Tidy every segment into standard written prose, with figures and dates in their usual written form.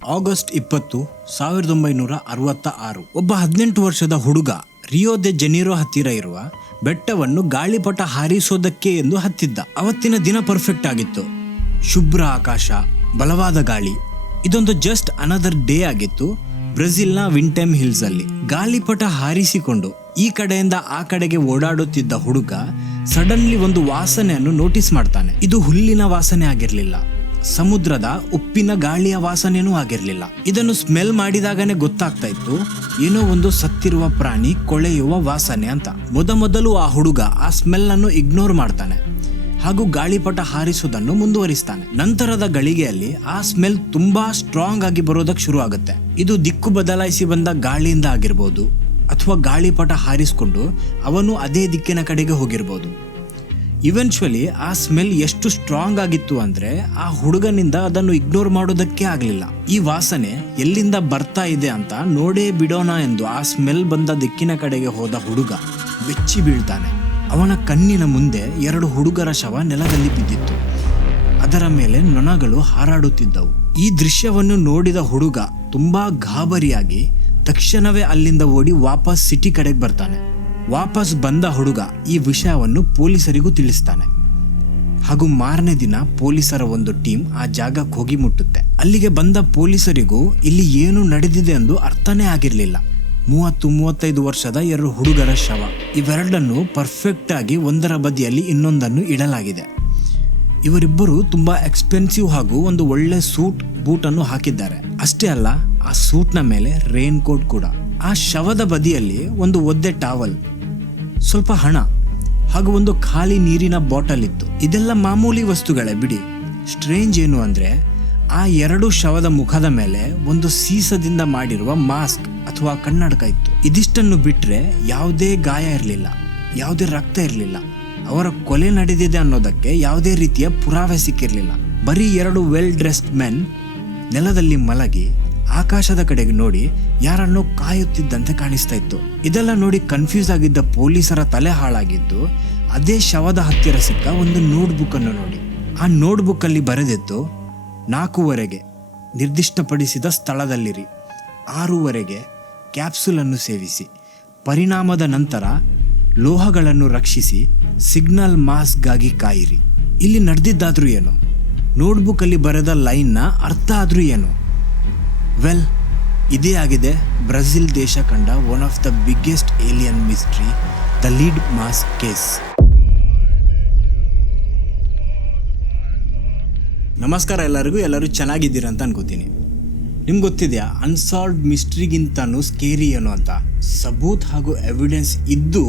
August 20, 1966 ಒಬ್ಬ 18 ವರ್ಷದ ಹುಡುಗ ರಿಯೋ ದೆ ಜೆನಿರೋ ಹತ್ತಿರ ಇರುವ ಬೆಟ್ಟವನ್ನು ಗಾಳಿಪಟ ಹಾರಿಸೋದಕ್ಕೆ ಎಂದು ಹತ್ತಿದ್ದ. ಅವತ್ತಿನ ದಿನ ಪರ್ಫೆಕ್ಟ್ ಆಗಿತ್ತು. ಶುಭ್ರ ಆಕಾಶ, ಬಲವಾದ ಗಾಳಿ. ಇದೊಂದು ಜಸ್ಟ್ ಅನದರ್ ಡೇ ಆಗಿತ್ತು. ಬ್ರೆಜಿಲ್ನ ವಿಂಟೆಮ್ ಹಿಲ್ಸ್ ಅಲ್ಲಿ ಗಾಳಿಪಟ ಹಾರಿಸಿಕೊಂಡು ಈ ಕಡೆಯಿಂದ ಆ ಕಡೆಗೆ ಓಡಾಡುತ್ತಿದ್ದ ಹುಡುಗ ಸಡನ್ಲಿ ಒಂದು ವಾಸನೆಯನ್ನು ನೋಟಿಸ್ ಮಾಡ್ತಾನೆ. ಇದು ಹುಲ್ಲಿನ ವಾಸನೆ ಆಗಿರ್ಲಿಲ್ಲ, ಸಮುದ್ರದ ಉಪ್ಪಿನ ಗಾಳಿಯ ವಾಸನೆನೂ ಆಗಿರ್ಲಿಲ್ಲ. ಇದನ್ನು ಸ್ಮೆಲ್ ಮಾಡಿದಾಗನೇ ಗೊತ್ತಾಗ್ತಾ ಇತ್ತು ಏನೋ ಒಂದು ಸತ್ತಿರುವ ಪ್ರಾಣಿ ಕೊಳೆಯುವ ವಾಸನೆ ಅಂತ. ಮೊದಲು ಆ ಹುಡುಗ ಆ ಸ್ಮೆಲ್ ಅನ್ನು ಇಗ್ನೋರ್ ಮಾಡ್ತಾನೆ ಹಾಗೂ ಗಾಳಿಪಟ ಹಾರಿಸುವುದನ್ನು ಮುಂದುವರಿಸ್ತಾನೆ. ನಂತರದ ಗಳಿಗೆಯಲ್ಲಿ ಆ ಸ್ಮೆಲ್ ತುಂಬಾ ಸ್ಟ್ರಾಂಗ್ ಆಗಿ ಬರೋದಕ್ಕೆ ಶುರು ಆಗುತ್ತೆ. ಇದು ದಿಕ್ಕು ಬದಲಾಯಿಸಿ ಬಂದ ಗಾಳಿಯಿಂದ ಆಗಿರ್ಬೋದು, ಅಥವಾ ಗಾಳಿಪಟ ಹಾರಿಸಿಕೊಂಡು ಅವನು ಅದೇ ದಿಕ್ಕಿನ ಕಡೆಗೆ ಹೋಗಿರ್ಬೋದು. ಇವೆನ್ಚುವಲಿ ಆ ಸ್ಮೆಲ್ ಎಷ್ಟು ಸ್ಟ್ರಾಂಗ್ ಆಗಿತ್ತು ಅಂದ್ರೆ ಆ ಹುಡುಗನಿಂದ ಅದನ್ನು ಇಗ್ನೋರ್ ಮಾಡೋದಕ್ಕೆ ಆಗ್ಲಿಲ್ಲ. ಈ ವಾಸನೆ ಎಲ್ಲಿಂದ ಬರ್ತಾ ಇದೆ ಅಂತ ನೋಡೇ ಬಿಡೋಣ ಎಂದು ಆ ಸ್ಮೆಲ್ ಬಂದ ದಿಕ್ಕಿನ ಕಡೆಗೆ ಹೋದ ಹುಡುಗ ಬೆಚ್ಚಿ ಬೀಳ್ತಾನೆ. ಅವನ ಕಣ್ಣಿನ ಮುಂದೆ 2 ಹುಡುಗರ ಶವ ನೆಲದಲ್ಲಿ ಬಿದ್ದಿತ್ತು. ಅದರ ಮೇಲೆ ನೊಣಗಳು ಹಾರಾಡುತ್ತಿದ್ದವು. ಈ ದೃಶ್ಯವನ್ನು ನೋಡಿದ ಹುಡುಗ ತುಂಬಾ ಗಾಬರಿಯಾಗಿ ತಕ್ಷಣವೇ ಅಲ್ಲಿಂದ ಓಡಿ ವಾಪಸ್ ಸಿಟಿ ಕಡೆಗೆ ಬರ್ತಾನೆ. ವಾಪಸ್ ಬಂದ ಹುಡುಗ ಈ ವಿಷಯವನ್ನು ಪೊಲೀಸರಿಗೂ ತಿಳಿಸ್ತಾನೆ ಹಾಗೂ ಮಾರನೇ ದಿನ ಪೊಲೀಸರ ಒಂದು ಟೀಮ್ ಆ ಜಾಗಕ್ಕೆ ಹೋಗಿ ಮುಟ್ಟುತ್ತೆ. ಅಲ್ಲಿಗೆ ಬಂದ ಪೊಲೀಸರಿಗೂ ಇಲ್ಲಿ ಏನು ನಡೆದಿದೆ ಎಂದು ಅರ್ಥನೇ ಆಗಿರ್ಲಿಲ್ಲ. 30-35 ವರ್ಷದ 2 ಹುಡುಗರ ಶವ, ಇವೆರಡನ್ನು ಪರ್ಫೆಕ್ಟ್ ಆಗಿ ಒಂದರ ಬದಿಯಲ್ಲಿ ಇನ್ನೊಂದನ್ನು ಇಡಲಾಗಿದೆ. ಇವರಿಬ್ಬರು ತುಂಬಾ ಎಕ್ಸ್ಪೆನ್ಸಿವ್ ಹಾಗೂ ಒಂದು ಒಳ್ಳೆ ಸೂಟ್ ಬೂಟ್ ಅನ್ನು ಹಾಕಿದ್ದಾರೆ. ಅಷ್ಟೇ ಅಲ್ಲ, ಆ ಸೂಟ್ ನ ಮೇಲೆ ರೈನ್ ಕೋಟ್ ಕೂಡ. ಆ ಶವದ ಬದಿಯಲ್ಲಿ ಒಂದು ಒದ್ದೆ ಟಾವಲ್, ಸ್ವಲ್ಪ ಹಣ ಹಾಗೂ ಒಂದು ಖಾಲಿ ನೀರಿನ ಬಾಟಲ್ ಇತ್ತು. ಇದೆಲ್ಲ ಮಾಮೂಲಿ ವಸ್ತುಗಳೇ ಬಿಡಿ. ಸ್ಟ್ರೇಂಜ್ ಏನು ಅಂದ್ರೆ ಆ 2 ಶವದ ಮುಖದ ಮೇಲೆ ಒಂದು ಸೀಸದಿಂದ ಮಾಡಿರುವ ಮಾಸ್ಕ್ ಅಥವಾ ಕನ್ನಡಕ ಇತ್ತು. ಇದಿಷ್ಟನ್ನು ಬಿಟ್ರೆ ಯಾವುದೇ ಗಾಯ ಇರಲಿಲ್ಲ, ಯಾವುದೇ ರಕ್ತ ಇರಲಿಲ್ಲ. ಅವರ ಕೊಲೆ ನಡೆದಿದೆ ಅನ್ನೋದಕ್ಕೆ ಯಾವುದೇ ರೀತಿಯ ಪುರಾವೆ ಸಿಕ್ಕಿರಲಿಲ್ಲ. ಬರೀ 2 ವೆಲ್ ಡ್ರೆಸ್ಡ್ ಮೆನ್ ನೆಲದಲ್ಲಿ ಮಲಗಿ ಆಕಾಶದ ಕಡೆಗೆ ನೋಡಿ ಯಾರನ್ನೋ ಕಾಯುತ್ತಿದ್ದಂತೆ ಕಾಣಿಸ್ತಾ ಇತ್ತು. ಇದೆಲ್ಲ ನೋಡಿ ಕನ್ಫ್ಯೂಸ್ ಆಗಿದ್ದ ಪೊಲೀಸರ ತಲೆ ಹಾಳಾಗಿದ್ದು ಅದೇ ಶವದ ಹತ್ತಿರ ಸಿಕ್ಕ ಒಂದು ನೋಟ್ಬುಕ್ ಅನ್ನು ನೋಡಿ. ಆ ನೋಟ್ಬುಕ್ ಅಲ್ಲಿ ಬರೆದಿತ್ತು, 4 ನಿರ್ದಿಷ್ಟಪಡಿಸಿದ ಸ್ಥಳದಲ್ಲಿರಿ, 6 ಕ್ಯಾಪ್ಸುಲ್ ಅನ್ನು ಸೇವಿಸಿ, ಪರಿಣಾಮದ ನಂತರ ಲೋಹಗಳನ್ನು ರಕ್ಷಿಸಿ, ಸಿಗ್ನಲ್ ಮಾಸ್ಗಾಗಿ ಕಾಯಿರಿ. ಇಲ್ಲಿ ನಡೆದಿದ್ದಾದ್ರೂ ಏನು? ನೋಟ್ಬುಕ್ ಅಲ್ಲಿ ಬರೆದ ಲೈನ್ನ ಅರ್ಥ ಆದ್ರೂ ಏನು? ವೆಲ್, ಇದೇ ಆಗಿದೆ ಬ್ರೆಜಿಲ್ ದೇಶ ಕಂಡ one of the biggest alien mystery, the lead mask case. ನಮಸ್ಕಾರ ಎಲ್ಲರೂ ಚೆನ್ನಾಗಿದ್ದೀರಾ ಅಂತ ಅನ್ಕೋತೀನಿ. ನಿಮ್ಗೆ ಗೊತ್ತಿದೆಯಾ ಅನ್ಸಾಲ್ವ್ಡ್ ಮಿಸ್ಟ್ರಿಗಿಂತನೂ ಸ್ಕೇರಿ ಏನು ಅಂತ? ಸಬೂತ್ ಹಾಗೂ ಎವಿಡೆನ್ಸ್ ಇದ್ದು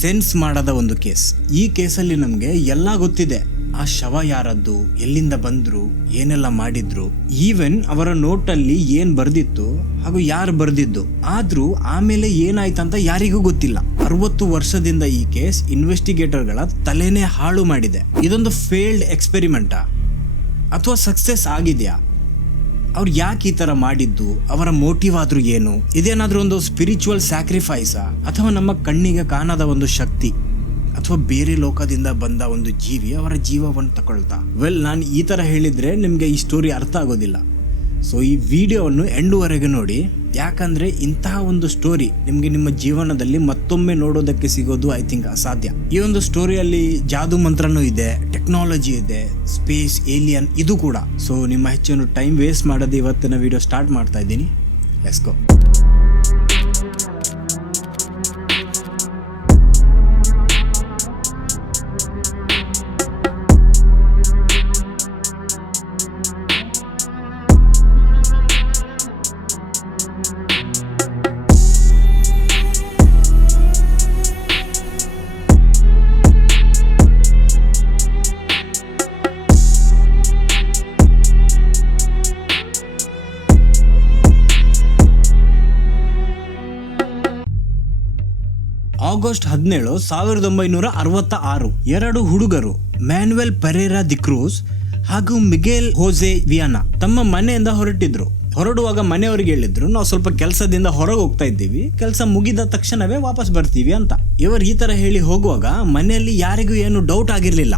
ಸೆನ್ಸ್ ಮಾಡದ ಒಂದು ಕೇಸ್. ಈ ಕೇಸಲ್ಲಿ ನಮ್ಗೆ ಎಲ್ಲ ಗೊತ್ತಿದೆ. ಆ ಶವ ಯಾರದ್ದು, ಎಲ್ಲಿಂದ ಬಂದ್ರು, ಏನೆಲ್ಲ ಮಾಡಿದ್ರು, ಈವನ್ ಅವರ ನೋಟಲ್ಲಿ ಏನ್ ಬರ್ದಿತ್ತು ಹಾಗೂ ಯಾರು ಬರ್ದಿದ್ದು. ಆದ್ರೂ ಆಮೇಲೆ ಏನಾಯ್ತಂತ ಯಾರಿಗೂ ಗೊತ್ತಿಲ್ಲ. 60 ವರ್ಷದಿಂದ ಈ ಕೇಸ್ ಇನ್ವೆಸ್ಟಿಗೇಟರ್ಗಳ ತಲೆನೇ ಹಾಳು ಮಾಡಿದೆ. ಇದೊಂದು ಫೇಲ್ಡ್ ಎಕ್ಸ್ಪೆರಿಮೆಂಟಾ ಅಥವಾ ಸಕ್ಸೆಸ್ ಆಗಿದೆಯಾ? ಅವ್ರು ಯಾಕೆ ಈ ತರ ಮಾಡಿದ್ದು? ಅವರ ಮೋಟಿವ್ ಆದ್ರೂ ಏನು? ಇದೇನಾದ್ರೂ ಒಂದು ಸ್ಪಿರಿಚುವಲ್ ಸ್ಯಾಕ್ರಿಫೈಸಾ ಅಥವಾ ನಮ್ಮ ಕಣ್ಣಿಗೆ ಕಾಣದ ಒಂದು ಶಕ್ತಿ ಅಥವಾ ಬೇರೆ ಲೋಕದಿಂದ ಬಂದ ಒಂದು ಜೀವಿ ಅವರ ಜೀವವನ್ನು ತಗೊಳ್ತಾ? ವೆಲ್, ನಾನು ಈ ತರ ಹೇಳಿದ್ರೆ ನಿಮ್ಗೆ ಈ ಸ್ಟೋರಿ ಅರ್ಥ ಆಗೋದಿಲ್ಲ. ಸೊ ಈ ವಿಡಿಯೋವನ್ನು ಎಂಡ್ವರೆಗೆ ನೋಡಿ, ಯಾಕಂದ್ರೆ ಇಂತಹ ಒಂದು ಸ್ಟೋರಿ ನಿಮ್ಗೆ ನಿಮ್ಮ ಜೀವನದಲ್ಲಿ ಮತ್ತೊಮ್ಮೆ ನೋಡೋದಕ್ಕೆ ಸಿಗೋದು ಐ ಥಿಂಕ್ ಅಸಾಧ್ಯ. ಈ ಒಂದು ಸ್ಟೋರಿಯಲ್ಲಿ ಜಾದೂ ಮಂತ್ರನೂ ಇದೆ, ಟೆಕ್ನಾಲಜಿ ಇದೆ, ಸ್ಪೇಸ್, ಏಲಿಯನ್ ಇದು ಕೂಡ. ಸೊ ನಿಮ್ಮ ಹೆಚ್ಚಿನ ಟೈಮ್ ವೇಸ್ಟ್ ಮಾಡದೆ ಇವತ್ತಿನ ವಿಡಿಯೋ ಸ್ಟಾರ್ಟ್ ಮಾಡ್ತಾ ಇದ್ದೀನಿ. Let's go. ಆಗಸ್ಟ್ 17, 1966 2 ಹುಡುಗರು ಮ್ಯಾನುವೆಲ್ ಪೆರೇರಾ ದಿ ಕ್ರೂಸ್ ಹಾಗೂ ಮಿಗೆಲ್ ಹೋಸೆ ವಿಯಾನಾ ತಮ್ಮ ಮನೆಯಿಂದ ಹೊರಡುವಾಗ ಮನೆಯವರಿಗೆ ಹೇಳಿದ್ರು, ನಾವು ಸ್ವಲ್ಪ ಕೆಲಸದಿಂದ ಹೊರಗೆ ಹೋಗ್ತಾ ಇದ್ದೀವಿ, ಕೆಲಸ ಮುಗಿದ ತಕ್ಷಣವೇ ವಾಪಸ್ ಬರ್ತೀವಿ ಅಂತ. ಇವರು ಈ ತರ ಹೇಳಿ ಹೋಗುವಾಗ ಮನೆಯಲ್ಲಿ ಯಾರಿಗೂ ಏನು ಡೌಟ್ ಆಗಿರ್ಲಿಲ್ಲ.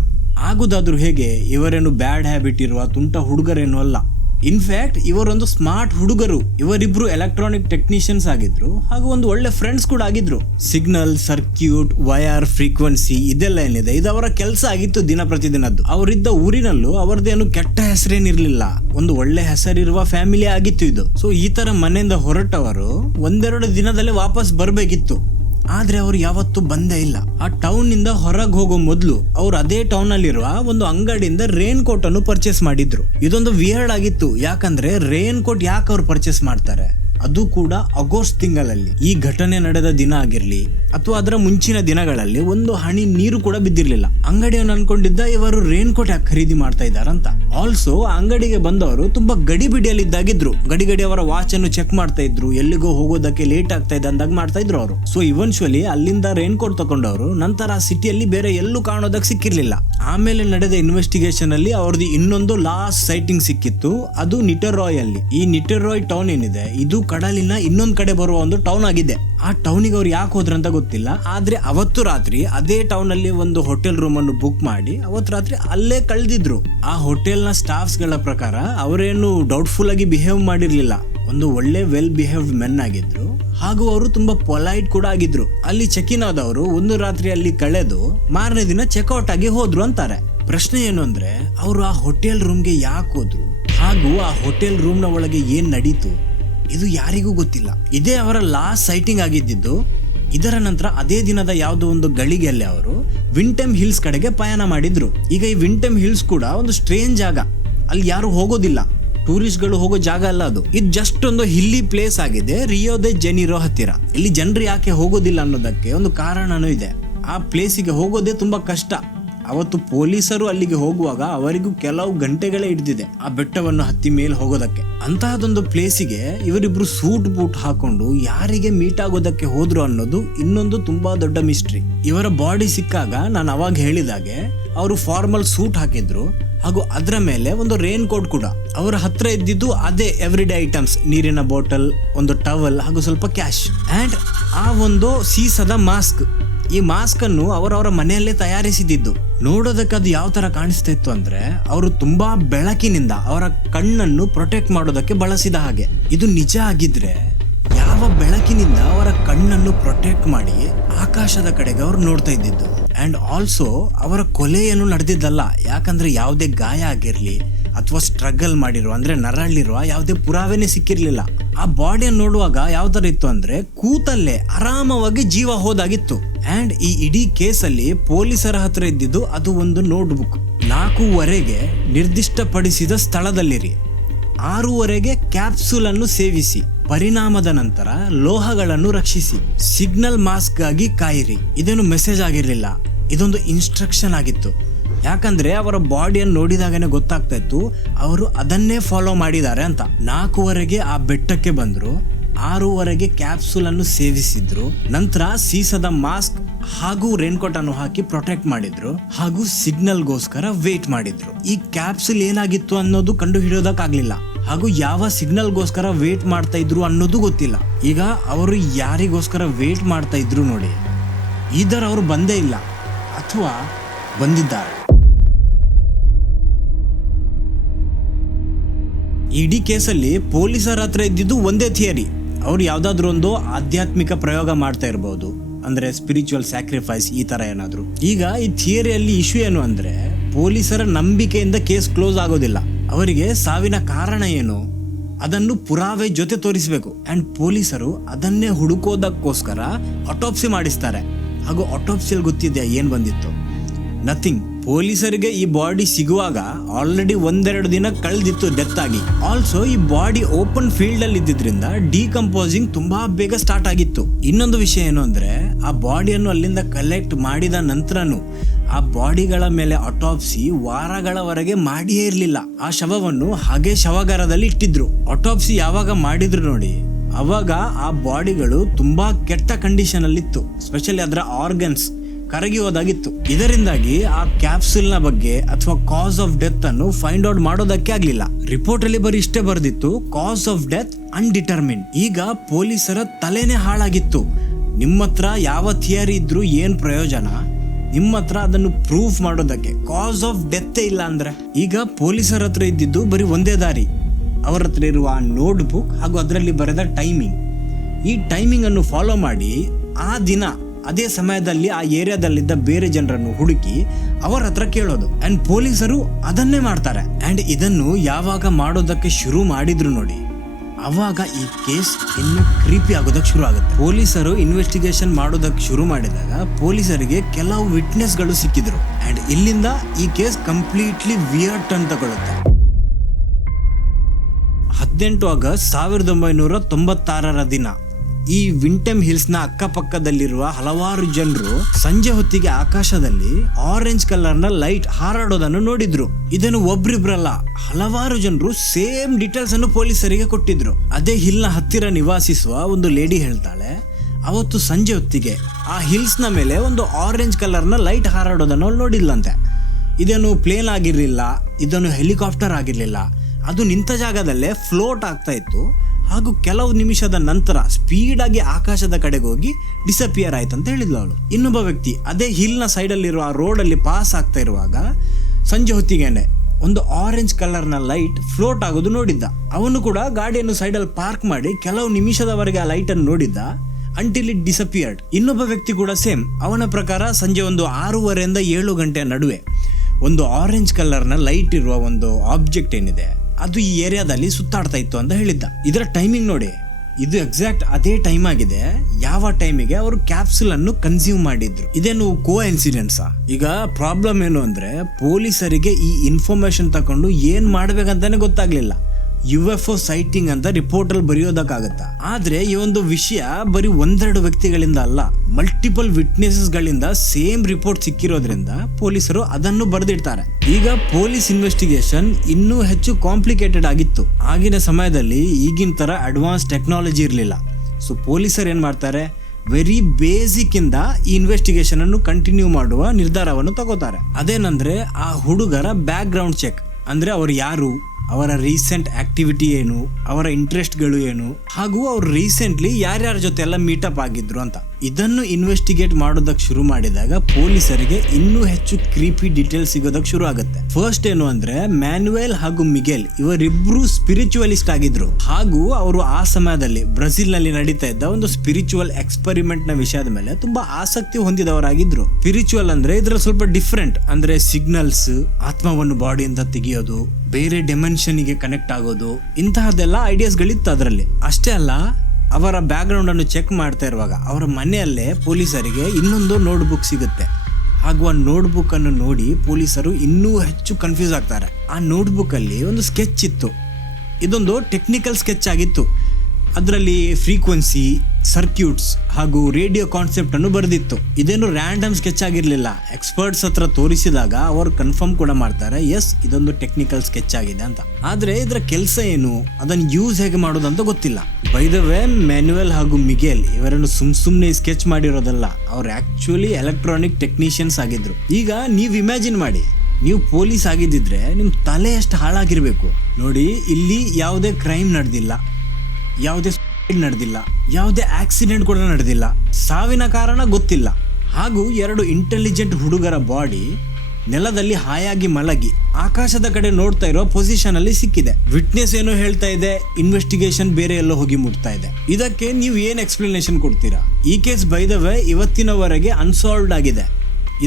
ಆಗುದಾದ್ರೂ ಹೇಗೆ, ಇವರೇನು ಬ್ಯಾಡ್ ಹ್ಯಾಬಿಟ್ ಇರುವ ತುಂಟ ಹುಡುಗರೇನು ಅಲ್ಲ. ಇನ್ಫ್ಯಾಕ್ಟ್ ಇವರೊಂದು ಸ್ಮಾರ್ಟ್ ಹುಡುಗರು. ಇವರಿಬ್ರು ಎಲೆಕ್ಟ್ರಾನಿಕ್ ಟೆಕ್ನಿಷಿಯನ್ಸ್ ಆಗಿದ್ರು ಹಾಗೂ ಒಂದು ಒಳ್ಳೆ ಫ್ರೆಂಡ್ಸ್ ಕೂಡ ಆಗಿದ್ರು. ಸಿಗ್ನಲ್, ಸರ್ಕ್ಯೂಟ್, ವೈರ್, ಫ್ರೀಕ್ವೆನ್ಸಿ ಇದೆಲ್ಲ ಏನಿದೆ ಇದು ಅವರ ಕೆಲಸ ಆಗಿತ್ತು ದಿನ ಪ್ರತಿದಿನದ್ದು. ಅವರಿದ್ದ ಊರಿನಲ್ಲೂ ಅವರದೇನು ಕೆಟ್ಟ ಹೆಸರೇನಿರ್ಲಿಲ್ಲ, ಒಂದು ಒಳ್ಳೆ ಹೆಸರಿರುವ ಫ್ಯಾಮಿಲಿ ಆಗಿತ್ತು ಇದು. ಸೊ ಈ ತರ ಮನೆಯಿಂದ ಹೊರಟವರು ಒಂದೆರಡು ದಿನದಲ್ಲೇ ವಾಪಸ್ ಬರ್ಬೇಕಿತ್ತು. ಆದ್ರೆ ಅವ್ರು ಯಾವತ್ತೂ ಬಂದೇ ಇಲ್ಲ. ಆ ಟೌನ್ ನಿಂದ ಹೊರಗೆ ಹೋಗೋ ಮೊದಲು ಅವ್ರು ಅದೇ ಟೌನ್ ಅಲ್ಲಿರುವ ಒಂದು ಅಂಗಡಿಯಿಂದ ರೇನ್ ಕೋಟ್ ಅನ್ನು ಪರ್ಚೇಸ್ ಮಾಡಿದ್ರು. ಇದೊಂದು ವಿಯರ್ಡ್ ಆಗಿತ್ತು, ಯಾಕಂದ್ರೆ ರೇನ್ ಕೋಟ್ ಯಾಕೆ ಅವ್ರು ಪರ್ಚೇಸ್ ಮಾಡ್ತಾರೆ, ಅದು ಕೂಡ ಆಗಸ್ಟ್ ತಿಂಗಳಲ್ಲಿ. ಈ ಘಟನೆ ನಡೆದ ದಿನ ಆಗಿರ್ಲಿ ಅಥವಾ ಅದರ ಮುಂಚಿನ ದಿನಗಳಲ್ಲಿ ಒಂದು ಹನಿ ನೀರು ಕೂಡ ಬಿದ್ದಿರ್ಲಿಲ್ಲ. ಅಂಗಡಿಯನ್ನು ಅನ್ಕೊಂಡಿದ್ದ ಇವರು ರೇನ್ ಕೋಟ್ ಯಾಕೆ ಖರೀದಿ ಮಾಡ್ತಾ ಇದ್ದಾರಂತ. ಆಲ್ಸೋ ಅಂಗಡಿಗೆ ಬಂದವರು ತುಂಬಾ ಗಡಿಬಿಡಿಯಲ್ಲಿದ್ದಾಗಿದ್ರು. ಗಡಿ ಅವರ ವಾಚ್ ಅನ್ನು ಚೆಕ್ ಮಾಡ್ತಾ ಇದ್ರು, ಎಲ್ಲಿಗೋ ಹೋಗೋದಕ್ಕೆ ಲೇಟ್ ಆಗ್ತಾ ಇದೆ ಅಂದಾಗ ಮಾಡ್ತಾ ಇದ್ರು ಅವರು. ಸೊ ಇವೆನ್ಚುಯಲಿ ಅಲ್ಲಿಂದ ರೇನ್ ಕೋಟ್ ತಗೊಂಡವರು ನಂತರ ಆ ಸಿಟಿಯಲ್ಲಿ ಬೇರೆ ಎಲ್ಲೂ ಕಾಣೋದಕ್ಕೆ ಸಿಕ್ಕಿರ್ಲಿಲ್ಲ. ಆಮೇಲೆ ನಡೆದ ಇನ್ವೆಸ್ಟಿಗೇಷನ್ ಅಲ್ಲಿ ಅವ್ರದ್ದು ಇನ್ನೊಂದು ಲಾಸ್ಟ್ ಸೈಟಿಂಗ್ ಸಿಕ್ಕಿತ್ತು, ಅದು ನಿಟೆರಾಯ್ ಅಲ್ಲಿ. ಈ ನಿಟೆರಾಯ್ ಟೌನ್ ಏನಿದೆ ಇದು ಕಡಲಿನ ಇನ್ನೊಂದು ಕಡೆ ಬರುವ ಒಂದು ಟೌನ್ ಆಗಿದೆ. ಆ ಟೌನಿಗೆ ಅವ್ರು ಯಾಕೆ ಹೋದ್ರಂತ ಗೊತ್ತಿಲ್ಲ, ಆದ್ರೆ ಅವತ್ತು ರಾತ್ರಿ ಅದೇ ಟೌನ್ ಅಲ್ಲಿ ಒಂದು ಹೋಟೆಲ್ ರೂಮ್ ಅನ್ನು ಬುಕ್ ಮಾಡಿ ಅವತ್ತು ರಾತ್ರಿ ಅಲ್ಲೇ ಕಳೆದಿದ್ರು. ಆ ಹೋಟೆಲ್ ನ ಸ್ಟಾಫ್ಸ್ ಗಳ ಪ್ರಕಾರ ಅವರೇನು ಡೌಟ್ಫುಲ್ ಆಗಿ ಬಿಹೇವ್ ಮಾಡಿರ್ಲಿಲ್ಲ, ಒಂದು ಒಳ್ಳೆ ವೆಲ್ ಬಿಹೇವ್ಡ್ ಮೆನ್ ಆಗಿದ್ರು ಹಾಗೂ ಅವರು ತುಂಬಾ ಪೊಲೈಟ್ ಕೂಡ ಆಗಿದ್ರು. ಅಲ್ಲಿ ಚೆಕ್ ಇನ್ ಆದವರು ಒಂದು ರಾತ್ರಿ ಅಲ್ಲಿ ಕಳೆದು ಮಾರನೇ ದಿನ ಚೆಕ್ಔಟ್ ಆಗಿ ಹೋದ್ರು ಅಂತಾರೆ. ಪ್ರಶ್ನೆ ಏನು ಅಂದ್ರೆ ಅವರು ಆ ಹೋಟೆಲ್ ರೂಮ್ಗೆ ಯಾಕೆ ಹೋದ್ರು ಹಾಗೂ ಆ ಹೋಟೆಲ್ ರೂಮ್ ನ ಒಳಗೆ ಏನ್ ನಡೀತು ಇದು ಯಾರಿಗೂ ಗೊತ್ತಿಲ್ಲ. ಇದೇ ಅವರ ಲಾಸ್ಟ್ ಸೈಟಿಂಗ್ ಆಗಿದ್ದು. ಇದರ ನಂತರ ಅದೇ ದಿನದ ಯಾವುದೋ ಒಂದು ಗಳಿಗೆಯಲ್ಲಿ ಅವರು ವಿಂಟೆಮ್ ಹಿಲ್ಸ್ ಕಡೆಗೆ ಪಯಣ ಮಾಡಿದ್ರು. ಈಗ ಈ ವಿಂಟೆಮ್ ಹಿಲ್ಸ್ ಕೂಡ ಒಂದು ಸ್ಟ್ರೇಂಜ್ ಜಾಗ, ಅಲ್ಲಿ ಯಾರು ಹೋಗೋದಿಲ್ಲ, ಟೂರಿಸ್ಟ್ ಗಳು ಹೋಗೋ ಜಾಗ ಅಲ್ಲ ಅದು. ಇದು ಜಸ್ಟ್ ಒಂದು ಹಿಲ್ಲಿ ಪ್ಲೇಸ್ ಆಗಿದೆ ರಿಯೋ ಡೆ ಜೆನಿರೋ ಹತ್ತಿರ. ಇಲ್ಲಿ ಜನರು ಯಾಕೆ ಹೋಗೋದಿಲ್ಲ ಅನ್ನೋದಕ್ಕೆ ಒಂದು ಕಾರಣನೂ ಇದೆ. ಆ ಪ್ಲೇಸಿಗೆ ಹೋಗೋದೇ ತುಂಬಾ ಕಷ್ಟ. ಅವತ್ತು ಪೊಲೀಸರು ಅಲ್ಲಿಗೆ ಹೋಗುವಾಗ ಅವರಿಗೂ ಕೆಲವು ಗಂಟೆಗಳೇ ಹಿಡಿದಿದೆ ಆ ಬೆಟ್ಟವನ್ನು ಹತ್ತಿ ಮೇಲೆ ಹೋಗೋದಕ್ಕೆ. ಅಂತಹದೊಂದು ಪ್ಲೇಸಿಗೆ ಇವರಿಬ್ರು ಸೂಟ್ ಬೂಟ್ ಹಾಕೊಂಡು ಯಾರಿಗೆ ಮೀಟ್ ಆಗೋದಕ್ಕೆ ಹೋದ್ರು ಅನ್ನೋದು ಇನ್ನೊಂದು ತುಂಬಾ ದೊಡ್ಡ ಮಿಸ್ಟ್ರಿ. ಇವರ ಬಾಡಿ ಸಿಕ್ಕಾಗ ನಾನು ಅವಾಗ ಹೇಳಿದಾಗೆ ಅವರು ಫಾರ್ಮಲ್ ಸೂಟ್ ಹಾಕಿದ್ರು ಹಾಗೂ ಅದರ ಮೇಲೆ ಒಂದು ರೇನ್ ಕೋಟ್ ಕೂಡ. ಅವರ ಹತ್ರ ಇದ್ದಿದ್ದು ಅದೇ ಎವ್ರಿ ಡೇ ಐಟಮ್ಸ್, ನೀರಿನ ಬಾಟಲ್, ಒಂದು ಟವಲ್ ಹಾಗೂ ಸ್ವಲ್ಪ ಕ್ಯಾಶ್ ಅಂಡ್ ಆ ಒಂದು ಸೀಸದ ಮಾಸ್ಕ್. ಈ ಮಾಸ್ಕ್ ಅನ್ನು ಅವರವರ ಮನೆಯಲ್ಲೇ ತಯಾರಿಸಿದ್ದು. ನೋಡೋದಕ್ಕೆ ಅದು ಯಾವ ತರ ಕಾಣಿಸ್ತಾ ಇತ್ತು ಅಂದ್ರೆ ಅವರು ತುಂಬಾ ಬೆಳಕಿನಿಂದ ಅವರ ಕಣ್ಣನ್ನು ಪ್ರೊಟೆಕ್ಟ್ ಮಾಡೋದಕ್ಕೆ ಬಳಸಿದ ಹಾಗೆ. ಇದು ನಿಜ ಆಗಿದ್ರೆ ಯಾವ ಬೆಳಕಿನಿಂದ ಅವರ ಕಣ್ಣನ್ನು ಪ್ರೊಟೆಕ್ಟ್ ಮಾಡಿ ಆಕಾಶದ ಕಡೆಗೆ ಅವ್ರು ನೋಡ್ತಾ ಇದ್ದಿದ್ದು. ಅಂಡ್ ಆಲ್ಸೋ ಅವರ ಕೊಲೆ ಏನು ನಡೆದಿದ್ದಲ್ಲ, ಯಾಕಂದ್ರೆ ಯಾವುದೇ ಗಾಯ ಆಗಿರ್ಲಿ ಅಥವಾ ಸ್ಟ್ರಗಲ್ ಮಾಡಿರುವ ಅಂದ್ರೆ ನರಳಿರುವ ಯಾವುದೇ ಪುರಾವೆನೇ ಸಿಕ್ಕಿರ್ಲಿಲ್ಲ. ಆ ಬಾಡಿಯನ್ನು ನೋಡುವಾಗ ಯಾವ ತರ ಇತ್ತು ಅಂದ್ರೆ ಕೂತಲ್ಲೇ ಆರಾಮವಾಗಿ ಜೀವ ಹೋದಾಗಿತ್ತು. ಅಂಡ್ ಈ ಇಡೀ ಕೇಸಲ್ಲಿ ಪೊಲೀಸರ ಹತ್ರ ಇದ್ದಿದ್ದು ಅದು ಒಂದು ನೋಟ್ಬುಕ್. 4:00 ನಿರ್ದಿಷ್ಟಪಡಿಸಿದ ಸ್ಥಳದಲ್ಲಿರಿ, 6:00 ಕ್ಯಾಪ್ಸೂಲ್ ಅನ್ನು ಸೇವಿಸಿ, ಪರಿಣಾಮದ ನಂತರ ಲೋಹಗಳನ್ನು ರಕ್ಷಿಸಿ, ಸಿಗ್ನಲ್ ಮಾಸ್ಕ್ ಗಾಗಿ ಕಾಯಿರಿ. ಇದೇನು ಮೆಸೇಜ್ ಆಗಿರ್ಲಿಲ್ಲ, ಇದೊಂದು ಇನ್ಸ್ಟ್ರಕ್ಷನ್ ಆಗಿತ್ತು. ಯಾಕಂದ್ರೆ ಅವರ ಬಾಡಿಯನ್ನು ನೋಡಿದಾಗನೇ ಗೊತ್ತಾಗ್ತಾ ಇತ್ತು ಅವರು ಅದನ್ನೇ ಫಾಲೋ ಮಾಡಿದ್ದಾರೆ ಅಂತ. 4:00 ಆ ಬೆಟ್ಟಕ್ಕೆ ಬಂದ್ರು, 6:00 ಕ್ಯಾಪ್ಸೂಲ್ ಅನ್ನು ಸೇವಿಸಿದ್ರು, ನಂತರ ಸೀಸದ ಮಾಸ್ಕ್ ಹಾಗೂ ರೇನ್ಕೋಟ್ ಅನ್ನು ಹಾಕಿ ಪ್ರೊಟೆಕ್ಟ್ ಮಾಡಿದ್ರು ಹಾಗೂ ಸಿಗ್ನಲ್ಗೋಸ್ಕರ ವೇಟ್ ಮಾಡಿದ್ರು. ಈ ಕ್ಯಾಪ್ಸೂಲ್ ಏನಾಗಿತ್ತು ಅನ್ನೋದು ಕಂಡು ಹಿಡಿಯೋದಕ್ಕಾಗ್ಲಿಲ್ಲ ಹಾಗೂ ಯಾವ ಸಿಗ್ನಲ್ಗೋಸ್ಕರ ವೇಟ್ ಮಾಡ್ತಾ ಇದ್ರು ಅನ್ನೋದು ಗೊತ್ತಿಲ್ಲ. ಈಗ ಅವರು ಯಾರಿಗೋಸ್ಕರ ವೇಟ್ ಮಾಡ್ತಾ ಇದ್ರು ನೋಡಿ, ಇದರ ಅವರು ಬಂದೇ ಇಲ್ಲ ಅಥವಾ ಬಂದಿದ್ದಾರೆ. ಇಡೀ ಕೇಸಲ್ಲಿ ಪೊಲೀಸರ ಹತ್ರ ಇದ್ದಿದ್ದು ಒಂದೇ ಥಿಯರಿ, ಅವ್ರು ಯಾವ್ದಾದ್ರು ಒಂದು ಆಧ್ಯಾತ್ಮಿಕ ಪ್ರಯೋಗ ಮಾಡ್ತಾ ಇರಬಹುದು, ಅಂದ್ರೆ ಸ್ಪಿರಿಚುವಲ್ ಸ್ಯಾಕ್ರಿಫೈಸ್ ಈ ತರ ಏನಾದ್ರು. ಈಗ ಈ ಥಿಯರಿಯಲ್ಲಿ ಇಶ್ಯೂ ಏನು ಅಂದ್ರೆ ಪೊಲೀಸರ ನಂಬಿಕೆಯಿಂದ ಕೇಸ್ ಕ್ಲೋಸ್ ಆಗೋದಿಲ್ಲ. ಅವರಿಗೆ ಸಾವಿನ ಕಾರಣ ಏನು ಅದನ್ನು ಪುರಾವೆ ಜೊತೆ ತೋರಿಸಬೇಕು. ಅಂಡ್ ಪೊಲೀಸರು ಅದನ್ನೇ ಹುಡುಕೋದಕ್ಕೋಸ್ಕರ ಆಟೋಪ್ಸಿ ಮಾಡಿಸ್ತಾರೆ ಹಾಗೂ ಆಟೋಪ್ಸಿಯಲ್ಲಿ ಗೊತ್ತಿದೆ ಏನ್ ಬಂದಿತ್ತು, ನಥಿಂಗ್. ಪೊಲೀಸರಿಗೆ ಈ ಬಾಡಿ ಸಿಗುವಾಗ ಆಲ್ರೆಡಿ 1-2 ದಿನ ಕಳೆದಿತ್ತು ಡೆತ್ ಆಗಿ. ಆಲ್ಸೋ ಈ ಬಾಡಿ ಓಪನ್ ಫೀಲ್ಡ್ ಅಲ್ಲಿ ಇದ್ದಿದ್ರಿಂದ ಡಿಕಂಪೋಸಿಂಗ್ ತುಂಬಾ ಬೇಗ ಸ್ಟಾರ್ಟ್ ಆಗಿತ್ತು. ಇನ್ನೊಂದು ವಿಷಯ ಏನು ಅಂದ್ರೆ ಆ ಬಾಡಿಯನ್ನು ಅಲ್ಲಿಂದ ಕಲೆಕ್ಟ್ ಮಾಡಿದ ನಂತರನು ಆ ಬಾಡಿಗಳ ಮೇಲೆ ಆಟೋಪ್ಸಿ ವಾರಗಳವರೆಗೆ ಮಾಡಿಯೇ ಇರ್ಲಿಲ್ಲ. ಆ ಶವವನ್ನು ಹಾಗೆ ಶವಗಾರದಲ್ಲಿ ಇಟ್ಟಿದ್ರು. ಆಟೋಪ್ಸಿ ಯಾವಾಗ ಮಾಡಿದ್ರು ನೋಡಿ, ಅವಾಗ ಆ ಬಾಡಿಗಳು ತುಂಬಾ ಕೆಟ್ಟ ಕಂಡೀಷನ್ ಅಲ್ಲಿ ಇತ್ತು, ಸ್ಪೆಷಲಿ ಅದರ ಆರ್ಗನ್ಸ್ ಕರಗಿ ಹೋದಾಗಿತ್ತು. ಇದರಿಂದಾಗಿ ಆ ಕ್ಯಾಪ್ಸೂಲ್ ನ ಬಗ್ಗೆ ಅಥವಾ ಕಾಸ್ ಆಫ್ ಡೆತ್ ಅನ್ನು ಫೈಂಡ್ ಔಟ್ ಮಾಡೋದಕ್ಕೆ ಆಗ್ಲಿಲ್ಲ. ರಿಪೋರ್ಟ್ ಅಲ್ಲಿ ಬರೀ ಇಷ್ಟೇ ಬರ್ದಿತ್ತು, ಕಾಸ್ ಆಫ್ ಡೆತ್ ಅನ್ಡಿಟರ್ಮಿನ್. ಈಗ ಪೊಲೀಸರ ತಲೆನೇ ಹಾಳಾಗಿತ್ತು. ನಿಮ್ಮ ಹತ್ರ ಯಾವ ಥಿಯರಿ ಇದ್ರು ಏನ್ ಪ್ರಯೋಜನ, ನಿಮ್ಮ ಹತ್ರ ಅದನ್ನು ಪ್ರೂಫ್ ಮಾಡೋದಕ್ಕೆ ಕಾಸ್ ಆಫ್ ಡೆತ್ ಇಲ್ಲ ಅಂದ್ರೆ. ಈಗ ಪೊಲೀಸರ ಹತ್ರ ಇದ್ದಿದ್ದು ಬರೀ ಒಂದೇ ದಾರಿ, ಅವರ ಹತ್ರ ಇರುವ ನೋಟ್ ಬುಕ್ ಹಾಗೂ ಅದರಲ್ಲಿ ಬರೆದ ಟೈಮಿಂಗ್. ಈ ಟೈಮಿಂಗ್ ಅನ್ನು ಫಾಲೋ ಮಾಡಿ ಆ ದಿನ ಅದೇ ಸಮಯದಲ್ಲಿ ಆ ಏರಿಯಾದಲ್ಲಿದ್ದ ಬೇರೆ ಜನರನ್ನು ಹುಡುಕಿ ಅವರ ಹತ್ರ ಕೇಳೋದು. ಅಂಡ್ ಪೊಲೀಸರು ಅದನ್ನೇ ಮಾಡ್ತಾರೆ. ಅಂಡ್ ಇದನ್ನು ಯಾವಾಗ ಮಾಡೋದಕ್ಕೆ ಶುರು ಮಾಡಿದ್ರು ನೋಡಿ, ಅವಾಗ ಈ ಕೇಸ್ ಇನ್ನು ಕ್ರೀಪಿ ಆಗೋದಕ್ಕೆ ಶುರು ಆಗುತ್ತೆ. ಪೊಲೀಸರು ಇನ್ವೆಸ್ಟಿಗೇಷನ್ ಮಾಡೋದಕ್ಕೆ ಶುರು ಮಾಡಿದಾಗ ಪೊಲೀಸರಿಗೆ ಕೆಲವು ವಿಟ್ನೆಸ್ಗಳು ಸಿಕ್ಕಿದ್ರು. ಅಂಡ್ ಇಲ್ಲಿಂದ ಈ ಕೇಸ್ ಕಂಪ್ಲೀಟ್ಲಿ ವಿಯರ್ಡ್ ಟರ್ನ್ ತಗೊಳುತ್ತೆ. 18 ಆಗಸ್ಟ್ 1996 ದಿನ ಈ ವಿಂಟೆಮ್ ಹಿಲ್ಸ್ ನ ಅಕ್ಕಪಕ್ಕದಲ್ಲಿರುವ ಹಲವಾರು ಜನರು ಸಂಜೆ ಹೊತ್ತಿಗೆ ಆಕಾಶದಲ್ಲಿ ಆರೆಂಜ್ ಕಲರ್ ನ ಲೈಟ್ ಹಾರಾಡೋದನ್ನು ನೋಡಿದ್ರು. ಇದನ್ನು ಒಬ್ರಿಬ್ರಲ್ಲ, ಹಲವಾರು ಜನರು ಸೇಮ್ ಡೀಟೇಲ್ಸ್ ಅನ್ನು ಪೊಲೀಸರಿಗೆ ಕೊಟ್ಟಿದ್ರು. ಅದೇ ಹಿಲ್ ನ ಹತ್ತಿರ ನಿವಾಸಿಸುವ ಒಂದು ಲೇಡಿ ಹೇಳ್ತಾಳೆ, ಅವತ್ತು ಸಂಜೆ ಹೊತ್ತಿಗೆ ಆ ಹಿಲ್ಸ್ ನ ಮೇಲೆ ಒಂದು ಆರೆಂಜ್ ಕಲರ್ ನ ಲೈಟ್ ಹಾರಾಡೋದನ್ನು ನೋಡಿದ್ಲಂತೆ. ಇದೇನು ಪ್ಲೇನ್ ಆಗಿರ್ಲಿಲ್ಲ, ಇದನ್ನು ಹೆಲಿಕಾಪ್ಟರ್ ಆಗಿರ್ಲಿಲ್ಲ, ಅದು ನಿಂತ ಜಾಗದಲ್ಲೇ ಫ್ಲೋಟ್ ಆಗ್ತಾ ಇತ್ತು. ಹಾಗೂ ಕೆಲವು ನಿಮಿಷದ ನಂತರ ಸ್ಪೀಡ್ ಆಗಿ ಆಕಾಶದ ಕಡೆಗೆ ಹೋಗಿ ಡಿಸಪಿಯರ್ ಆಯ್ತು ಅಂತ ಹೇಳಿದ್ಲು ಅವಳು. ಇನ್ನೊಬ್ಬ ವ್ಯಕ್ತಿ ಅದೇ ಹಿಲ್ ನ ಸೈಡ್ ಅಲ್ಲಿರುವ ರೋಡ್ ಅಲ್ಲಿ ಪಾಸ್ ಆಗ್ತಾ ಇರುವಾಗ ಸಂಜೆ ಹೊತ್ತಿಗೆನೆ ಒಂದು ಆರೆಂಜ್ ಕಲರ್ ನ ಲೈಟ್ ಫ್ಲೋಟ್ ಆಗೋದು ನೋಡಿದ್ದ. ಅವನು ಕೂಡ ಗಾಡಿಯನ್ನು ಸೈಡ್ ಅಲ್ಲಿ ಪಾರ್ಕ್ ಮಾಡಿ ಕೆಲವು ನಿಮಿಷದವರೆಗೆ ಆ ಲೈಟ್ ಅನ್ನು ನೋಡಿದ್ದ, ಅಂಟಿಲ್ ಇಟ್ ಡಿಸಪಿಯರ್ಡ್. ಇನ್ನೊಬ್ಬ ವ್ಯಕ್ತಿ ಕೂಡ ಸೇಮ್, ಅವನ ಪ್ರಕಾರ ಸಂಜೆ ಒಂದು 6:30 to 7 ಗಂಟೆಯ ನಡುವೆ ಒಂದು ಆರೆಂಜ್ ಕಲರ್ ನ ಲೈಟ್ ಇರುವ ಒಂದು ಆಬ್ಜೆಕ್ಟ್ ಏನಿದೆ ಅದು ಈ ಏರಿಯಾದಲ್ಲಿ ಸುತ್ತಾಡ್ತಾ ಇತ್ತು ಅಂತ ಹೇಳಿದ್ದ. ಇದರ ಟೈಮಿಂಗ್ ನೋಡಿ, ಇದು ಎಕ್ಸಾಕ್ಟ್ ಅದೇ ಟೈಮ್ ಆಗಿದೆ ಯಾವ ಟೈಮಿಗೆ ಅವರು ಕ್ಯಾಪ್ಸುಲ್ ಅನ್ನು ಕನ್ಸ್ಯೂಮ್ ಮಾಡಿದ್ರು. ಇದೇನು ಕೋ ಇನ್ಸಿಡೆನ್ಸಾ? ಈಗ ಪ್ರಾಬ್ಲಮ್ ಏನು ಅಂದ್ರೆ ಪೊಲೀಸರಿಗೆ ಈ ಇನ್ಫಾರ್ಮೇಶನ್ ತಕೊಂಡು ಏನ್ ಮಾಡ್ಬೇಕಂತಾನೆ ಗೊತ್ತಾಗ್ಲಿಲ್ಲ. UFO ಸೈಟಿಂಗ್ ಅಂತ ರಿಪೋರ್ಟ್ ಅಲ್ಲಿ ಬರೆಯೋದಕ್ಕಾಗತ್ತಾ? ಆದ್ರೆ ಈ ಒಂದು ವಿಷಯ ಬರೀ 1-2 ವ್ಯಕ್ತಿಗಳಿಂದ ಅಲ್ಲ, ಮಲ್ಟಿಪಲ್ ವಿಟ್ನೆಸಸ್ ಗಳಿಂದ ಸೇಮ್ ರಿಪೋರ್ಟ್ ಸಿಕ್ಕಿರೋದ್ರಿಂದ ಪೊಲೀಸರು ಅದನ್ನು ಬರೆದಿಡ್ತಾರೆ. ಈಗ ಪೊಲೀಸ್ ಇನ್ವೆಸ್ಟಿಗೇಷನ್ ಇನ್ನೂ ಹೆಚ್ಚು ಕಾಂಪ್ಲಿಕೇಟೆಡ್ ಆಗಿತ್ತು. ಆಗಿನ ಸಮಯದಲ್ಲಿ ಈಗಿನ ತರ ಅಡ್ವಾನ್ಸ್ ಟೆಕ್ನಾಲಜಿ ಇರಲಿಲ್ಲ. ಸೊ ಪೊಲೀಸರು ಏನ್ ಮಾಡ್ತಾರೆ, ವೆರಿ ಬೇಸಿಕ್ ಇಂದ ಈ ಇನ್ವೆಸ್ಟಿಗೇಷನ್ ಅನ್ನು ಕಂಟಿನ್ಯೂ ಮಾಡುವ ನಿರ್ಧಾರವನ್ನು ತಗೋತಾರೆ. ಅದೇನಂದ್ರೆ ಆ ಹುಡುಗರ ಬ್ಯಾಕ್ ಗ್ರೌಂಡ್ ಚೆಕ್. ಅಂದ್ರೆ ಅವರು ಯಾರು, ಅವರ ರೀಸೆಂಟ್ ಆಕ್ಟಿವಿಟಿ ಏನು, ಅವರ ಇಂಟ್ರೆಸ್ಟ್ಗಳು ಏನು, ಹಾಗೂ ಅವ್ರು ರೀಸೆಂಟ್ಲಿ ಯಾರ್ಯಾರ ಜೊತೆ ಎಲ್ಲ ಮೀಟಪ್ ಆಗಿದ್ರು ಅಂತ. ಇದನ್ನು ಇನ್ವೆಸ್ಟಿಗೇಟ್ ಮಾಡೋದಕ್ಕೆ ಶುರು ಮಾಡಿದಾಗ ಪೊಲೀಸರಿಗೆ ಇನ್ನೂ ಹೆಚ್ಚು ಕ್ರೀಪಿ ಡೀಟೇಲ್ಸ್ ಸಿಗೋದಕ್ಕೆ ಶುರು ಆಗುತ್ತೆ. ಫಸ್ಟ್ ಏನು ಅಂದ್ರೆ ಮ್ಯಾನುವೆಲ್ ಹಾಗೂ ಮಿಗೆಲ್ ಇವರಿಬ್ರು ಸ್ಪಿರಿಚುವಲಿಸ್ಟ್ ಆಗಿದ್ರು. ಹಾಗೂ ಅವರು ಆ ಸಮಯದಲ್ಲಿ ಬ್ರೆಜಿಲ್ ನಲ್ಲಿ ನಡೀತಾ ಇದ್ದ ಒಂದು ಸ್ಪಿರಿಚುವಲ್ ಎಕ್ಸ್ಪೆರಿಮೆಂಟ್ ನ ವಿಷಯದ ಮೇಲೆ ತುಂಬಾ ಆಸಕ್ತಿ ಹೊಂದಿದವರಾಗಿದ್ರು. ಸ್ಪಿರಿಚುವಲ್ ಅಂದ್ರೆ ಇದ್ರಲ್ಲಿ ಸ್ವಲ್ಪ ಡಿಫ್ರೆಂಟ್, ಅಂದ್ರೆ ಸಿಗ್ನಲ್ಸ್, ಆತ್ಮವನ್ನು ಬಾಡಿಯಿಂದ ತೆಗೆಯೋದು, ಬೇರೆ ಡಿಮೆನ್ಷನ್ ಗೆ ಕನೆಕ್ಟ್ ಆಗೋದು, ಇಂತಹದೆಲ್ಲ ಐಡಿಯಾಸ್ ಗಳಿತ್ತು ಅದರಲ್ಲಿ. ಅಷ್ಟೇ ಅಲ್ಲ, ಅವರ ಬ್ಯಾಕ್ ಗ್ರೌಂಡ್ ಅನ್ನು ಚೆಕ್ ಮಾಡ್ತಾ ಇರುವಾಗ ಅವರ ಮನೆಯಲ್ಲೇ ಪೊಲೀಸರಿಗೆ ಇನ್ನೊಂದು ನೋಟ್ ಬುಕ್ ಸಿಗುತ್ತೆ. ಹಾಗೂ ಆ ನೋಟ್ ಬುಕ್ ಅನ್ನು ನೋಡಿ ಪೊಲೀಸರು ಇನ್ನೂ ಹೆಚ್ಚು ಕನ್ಫ್ಯೂಸ್ ಆಗ್ತಾರೆ. ಆ ನೋಟ್ ಬುಕ್ ಅಲ್ಲಿ ಒಂದು ಸ್ಕೆಚ್ ಇತ್ತು. ಇದೊಂದು ಟೆಕ್ನಿಕಲ್ ಸ್ಕೆಚ್ ಆಗಿತ್ತು. ಅದರಲ್ಲಿ ಫ್ರೀಕ್ವೆನ್ಸಿ, ಸರ್ಕ್ಯೂಟ್ಸ್ ಹಾಗೂ ರೇಡಿಯೋ ಕಾನ್ಸೆಪ್ಟ್ ಅನ್ನು ಬರೆದಿತ್ತು. ಇದೇನು ರ್ಯಾಂಡಮ್ ಸ್ಕೆಚ್ ಆಗಿರ್ಲಿಲ್ಲ. ಎಕ್ಸ್ಪರ್ಟ್ಸ್ ಹತ್ರ ತೋರಿಸಿದಾಗ ಅವರು ಕನ್ಫರ್ಮ್ ಕೂಡ ಮಾಡ್ತಾರೆ, ಎಸ್ ಇದೊಂದು ಟೆಕ್ನಿಕಲ್ ಸ್ಕೆಚ್ ಆಗಿದೆ ಅಂತ. ಆದ್ರೆ ಇದರ ಕೆಲಸ ಏನು, ಅದನ್ನು ಯೂಸ್ ಹೇಗೆ ಮಾಡೋದು ಅಂತ ಗೊತ್ತಿಲ್ಲ. ಬೈ ದ ವೇ, ಮ್ಯಾನುವೆಲ್ ಹಾಗೂ ಮಿಗೆಲ್ ಇವರನ್ನು ಸುಮ್ನೆ ಸ್ಕೆಚ್ ಮಾಡಿರೋದಲ್ಲ, ಅವ್ರು ಆಕ್ಚುಲಿ ಎಲೆಕ್ಟ್ರಾನಿಕ್ ಟೆಕ್ನಿಷಿಯನ್ಸ್ ಆಗಿದ್ರು. ಈಗ ನೀವು ಇಮ್ಯಾಜಿನ್ ಮಾಡಿ, ನೀವು ಪೊಲೀಸ್ ಆಗಿದ್ದಿದ್ರೆ ನಿಮ್ ತಲೆ ಎಷ್ಟು ಹಾಳಾಗಿರ್ಬೇಕು ನೋಡಿ. ಇಲ್ಲಿ ಯಾವುದೇ ಕ್ರೈಮ್ ನಡೆದಿಲ್ಲ, ಯಾವುದೇ ನಡೆದಿಲ್ಲ, ಯಾವುದೇ ಆಕ್ಸಿಡೆಂಟ್ ಕೂಡ ನಡೆದಿಲ್ಲ, ಸಾವಿನ ಕಾರಣ ಗೊತ್ತಿಲ್ಲ. ಹಾಗೂ 2 ಇಂಟೆಲಿಜೆಂಟ್ ಹುಡುಗರ ಬಾಡಿ ನೆಲದಲ್ಲಿ ಹಾಯಾಗಿ ಮಲಗಿ ಆಕಾಶದ ಕಡೆ ನೋಡ್ತಾ ಇರೋ ಪೊಸಿಷನ್ ಅಲ್ಲಿ ಸಿಕ್ಕಿದೆ. ವಿಟ್ನೆಸ್ ಏನೋ ಹೇಳ್ತಾ ಇದೆ, ಇನ್ವೆಸ್ಟಿಗೇಷನ್ ಬೇರೆ ಎಲ್ಲೋ ಹೋಗಿ ಮುಟ್ತಾ ಇದೆ. ಇದಕ್ಕೆ ನೀವು ಏನ್ ಎಕ್ಸ್ಪ್ಲನೇಷನ್ ಕೊಡ್ತೀರಾ? ಈ ಕೇಸ್ ಬೈ ದ ವೇ ಇವತ್ತಿನವರೆಗೆ ಅನ್ಸಾಲ್ವ್ಡ್ ಆಗಿದೆ.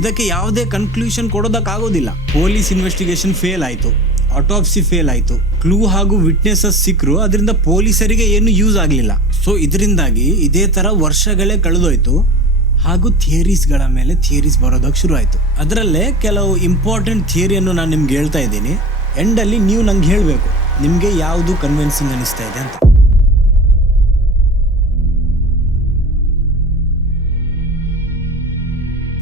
ಇದಕ್ಕೆ ಯಾವುದೇ ಕನ್ಕ್ಲೂಷನ್ ಕೊಡೋದಕ್ಕಾಗೋದಿಲ್ಲ. ಪೊಲೀಸ್ ಇನ್ವೆಸ್ಟಿಗೇಷನ್ ಫೇಲ್ ಆಯ್ತು, ಆಟೋಪ್ಸಿ ಫೇಲ್ ಆಯ್ತು, ಕ್ಲೂ ಹಾಗೂ ವಿಟ್ನೆಸಸ್ ಸಿಕ್ಕರು, ಅದರಿಂದ ಪೊಲೀಸರಿಗೆ ಏನು ಯೂಸ್ ಆಗಲಿಲ್ಲ. ಸೊ ಇದರಿಂದಾಗಿ ಇದೇ ತರ ವರ್ಷಗಳೇ ಕಳೆದೋಯ್ತು. ಹಾಗೂ ಥಿಯರೀಸ್ಗಳ ಮೇಲೆ ಥಿಯರೀಸ್ ಬರೋದಕ್ಕೆ ಶುರು ಆಯ್ತು. ಅದರಲ್ಲೇ ಕೆಲವು ಇಂಪಾರ್ಟೆಂಟ್ ಥಿಯರಿಯನ್ನು ನಾನು ನಿಮ್ಗೆ ಹೇಳ್ತಾ ಇದ್ದೀನಿ. ಎಂಡಲ್ಲಿ ನೀವು ನಂಗೆ ಹೇಳಬೇಕು ನಿಮಗೆ ಯಾವುದು ಕನ್ವಿನ್ಸಿಂಗ್ ಅನಿಸ್ತಾ ಇದೆ ಅಂತ.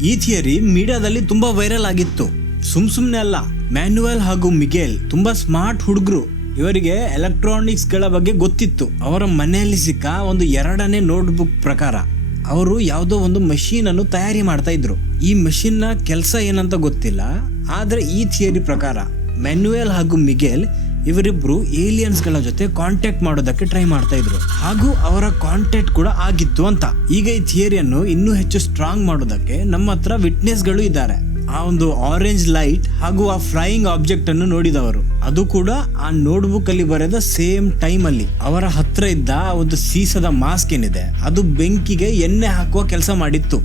ಈ ಥಿಯರಿ ಮೀಡಿಯಾದಲ್ಲಿ ತುಂಬಾ ವೈರಲ್ ಆಗಿತ್ತು. ಸುಮ್ನೆ ಅಲ್ಲ, ಮ್ಯಾನುವೆಲ್ ಹಾಗೂ ಮಿಗೆಲ್ ತುಂಬಾ ಸ್ಮಾರ್ಟ್ ಹುಡುಗರು. ಇವರಿಗೆ ಎಲೆಕ್ಟ್ರಾನಿಕ್ಸ್ ಗಳ ಬಗ್ಗೆ ಗೊತ್ತಿತ್ತು. ಅವರ ಮನೆಯಲ್ಲಿ ಸಿಕ್ಕ ಒಂದು 2ನೇ ನೋಟ್ ಬುಕ್ ಪ್ರಕಾರ ಅವರು ಯಾವುದೋ ಒಂದು ಮಷೀನ್ ಅನ್ನು ತಯಾರಿ ಮಾಡ್ತಾ ಇದ್ರು. ಈ ಮಷೀನ್ ನ ಕೆಲಸ ಏನಂತ ಗೊತ್ತಿಲ್ಲ. ಆದ್ರೆ ಈ ಥಿಯರಿ ಪ್ರಕಾರ ಮ್ಯಾನುವೆಲ್ ಹಾಗೂ ಮಿಗೆಲ್ ಇವರಿಬ್ರು ಏಲಿಯನ್ಸ್ ಗಳ ಜೊತೆ ಕಾಂಟ್ಯಾಕ್ಟ್ ಮಾಡೋದಕ್ಕೆ ಟ್ರೈ ಮಾಡ್ತಾ ಇದ್ರು. ಹಾಗೂ ಅವರ ಕಾಂಟ್ಯಾಕ್ಟ್ ಕೂಡ ಆಗಿತ್ತು ಅಂತ. ಈಗ ಈ ಥಿಯರಿಯನ್ನು ಇನ್ನೂ ಹೆಚ್ಚು ಸ್ಟ್ರಾಂಗ್ ಮಾಡೋದಕ್ಕೆ ನಮ್ಮ ಹತ್ರ ವಿಟ್ನೆಸ್ ಗಳು ಇದ್ದಾರೆ. ಆ ಒಂದು ಆರೆಂಜ್ ಲೈಟ್ ಹಾಗೂ ಆ ಫ್ಲೈಯಿಂಗ್ ಆಬ್ಜೆಕ್ಟ್ ಅನ್ನು ನೋಡಿದವರು. ಅದು ಕೂಡ ಆ ನೋಟ್ಬುಕ್ ಅಲ್ಲಿ ಬರೆದ ಸೇಮ್ ಟೈಮ್ ಅಲ್ಲಿ. ಅವರ ಹತ್ರ ಇದ್ದ ಒಂದು ಸೀಸದ ಮಾಸ್ಕ್ ಏನಿದೆ ಅದು ಬೆಂಕಿಗೆ ಎಣ್ಣೆ ಹಾಕುವ ಕೆಲಸ ಮಾಡಿತ್ತು.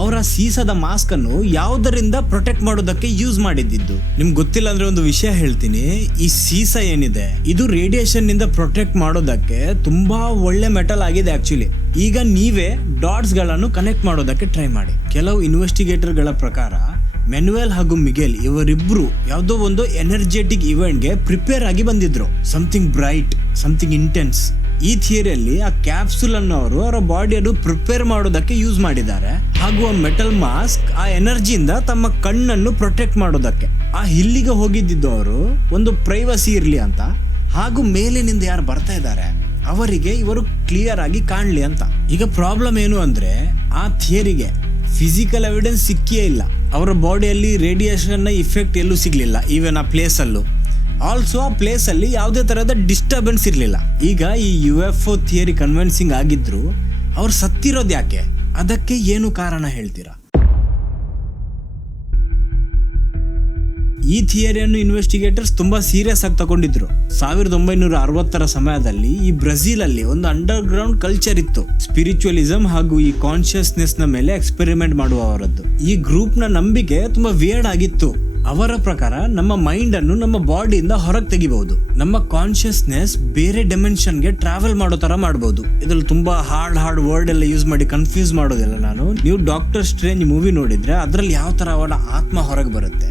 ಅವರ ಸೀಸದ ಮಾಸ್ಕ್ ಅನ್ನು ಯಾವುದರಿಂದ ಪ್ರೊಟೆಕ್ಟ್ ಮಾಡೋದಕ್ಕೆ ಯೂಸ್ ಮಾಡಿದ್ದು. ನಿಮ್ಗೆ ಗೊತ್ತಿಲ್ಲ ಅಂದ್ರೆ ಒಂದು ವಿಷಯ ಹೇಳ್ತೀನಿ. ಈ ಸೀಸ ಏನಿದೆ ಇದು ರೇಡಿಯೇಷನ್ ನಿಂದ ಪ್ರೊಟೆಕ್ಟ್ ಮಾಡೋದಕ್ಕೆ ತುಂಬಾ ಒಳ್ಳೆ ಮೆಟಲ್ ಆಗಿದೆ ಆಕ್ಚುಲಿ. ಈಗ ನೀವೇ ಡಾಟ್ಸ್ ಗಳನ್ನು ಕನೆಕ್ಟ್ ಮಾಡೋದಕ್ಕೆ ಟ್ರೈ ಮಾಡಿ. ಕೆಲವು ಇನ್ವೆಸ್ಟಿಗೇಟರ್ ಗಳ ಪ್ರಕಾರ ಮ್ಯಾನುಯಲ್ ಹಾಗೂ ಮಿಗೆಲ್ ಇವರಿಬ್ರು ಯಾವುದೋ ಒಂದು ಎನರ್ಜೆಟಿಕ್ ಇವೆಂಟ್ಗೆ ಪ್ರಿಪೇರ್ ಆಗಿ ಬಂದಿದ್ರು. Something bright, something intense. ಈ ಥಿಯರಿಯಲ್ಲಿ ಆ ಕ್ಯಾಪ್ಸುಲ್ ಅನ್ನು ಅವರ ಬಾಡಿಯನ್ನು ಪ್ರಿಪೇರ್ ಮಾಡೋದಕ್ಕೆ ಯೂಸ್ ಮಾಡಿದ್ದಾರೆ. ಹಾಗೂ ಆ ಮೆಟಲ್ ಮಾಸ್ಕ್ ಆ ಎನರ್ಜಿಯಿಂದ ತಮ್ಮ ಕಣ್ಣನ್ನು ಪ್ರೊಟೆಕ್ಟ್ ಮಾಡೋದಕ್ಕೆ. ಆ ಹಿಲ್ಲಿಗೆ ಹೋಗಿದ್ದು ಅವರು ಒಂದು ಪ್ರೈವಸಿ ಇರ್ಲಿ ಅಂತ, ಹಾಗೂ ಮೇಲಿನಿಂದ ಯಾರು ಬರ್ತಾ ಇದ್ದಾರೆ ಅವರಿಗೆ ಇವರು ಕ್ಲಿಯರ್ ಆಗಿ ಕಾಣ್ಲಿ ಅಂತ. ಈಗ ಪ್ರಾಬ್ಲಮ್ ಏನು ಅಂದ್ರೆ ಆ ಥಿಯರಿಗೆ ಫಿಸಿಕಲ್ ಎವಿಡೆನ್ಸ್ ಸಿಕ್ಕಿಯೇ ಇಲ್ಲ. ಅವರ ಬಾಡಿಯಲ್ಲಿ ರೇಡಿಯೇಷನ್ ಇಫೆಕ್ಟ್ ಎಲ್ಲೂ ಸಿಗ್ಲಿಲ್ಲ. ಈವನ್ ಆ ಪ್ಲೇಸ್ ಅಲ್ಲೂ ಆಲ್ಸೋ ಆ ಪ್ಲೇಸ್ ಅಲ್ಲಿ ಯಾವುದೇ ತರಹದ ಡಿಸ್ಟರ್ಬೆನ್ಸ್ ಇರ್ಲಿಲ್ಲ. ಈಗ ಈ UFO ಥಿಯರಿ ಕನ್ವಿನ್ಸಿಂಗ್ ಆಗಿದ್ರು ಅವ್ರು ಸತ್ತಿರೋದು ಯಾಕೆ? ಅದಕ್ಕೆ ಏನು ಕಾರಣ ಹೇಳ್ತೀರಾ? ಈ ಥಿಯರಿಯನ್ನು ಇನ್ವೆಸ್ಟಿಗೇಟರ್ಸ್ ತುಂಬಾ ಸೀರಿಯಸ್ ಆಗಿ ತಗೊಂಡಿದ್ರು. 1960ರ ಸಮಯದಲ್ಲಿ ಈ ಬ್ರೆಜಿಲ್ ಅಲ್ಲಿ ಒಂದು ಅಂಡರ್ ಗ್ರೌಂಡ್ ಕಲ್ಚರ್ ಇತ್ತು. ಸ್ಪಿರಿಚುವಲಿಸಂ ಹಾಗೂ ಈ ಕಾನ್ಶಿಯಸ್ನೆಸ್ ನ ಮೇಲೆ ಎಕ್ಸ್ಪೆರಿಮೆಂಟ್ ಮಾಡುವವರದ್ದು. ಈ ಗ್ರೂಪ್ ನ ನಂಬಿಕೆ ತುಂಬಾ ವಿಯರ್ಡ್ ಆಗಿತ್ತು. ಅವರ ಪ್ರಕಾರ ನಮ್ಮ ಮೈಂಡ್ ಅನ್ನು ನಮ್ಮ ಬಾಡಿಯಿಂದ ಹೊರಗೆ ತೆಗಿಬಹುದು. ನಮ್ಮ ಕಾನ್ಶಿಯಸ್ನೆಸ್ ಬೇರೆ ಡೈಮೆನ್ಷನ್ ಗೆ ಟ್ರಾವೆಲ್ ಮಾಡೋ ತರ ಮಾಡಬಹುದು. ಇದ್ರಲ್ಲಿ ತುಂಬಾ ಹಾರ್ಡ್ ವರ್ಡ್ ಎಲ್ಲ ಯೂಸ್ ಮಾಡಿ ಕನ್ಫ್ಯೂಸ್ ಮಾಡೋದಿಲ್ಲ ನಾನು. ನೀವು ಡಾಕ್ಟರ್ ಸ್ಟ್ರೇಂಜ್ ಮೂವಿ ನೋಡಿದ್ರೆ ಅದ್ರಲ್ಲಿ ಯಾವ ತರ ಅವರ ಆತ್ಮ ಹೊರಗೆ ಬರುತ್ತೆ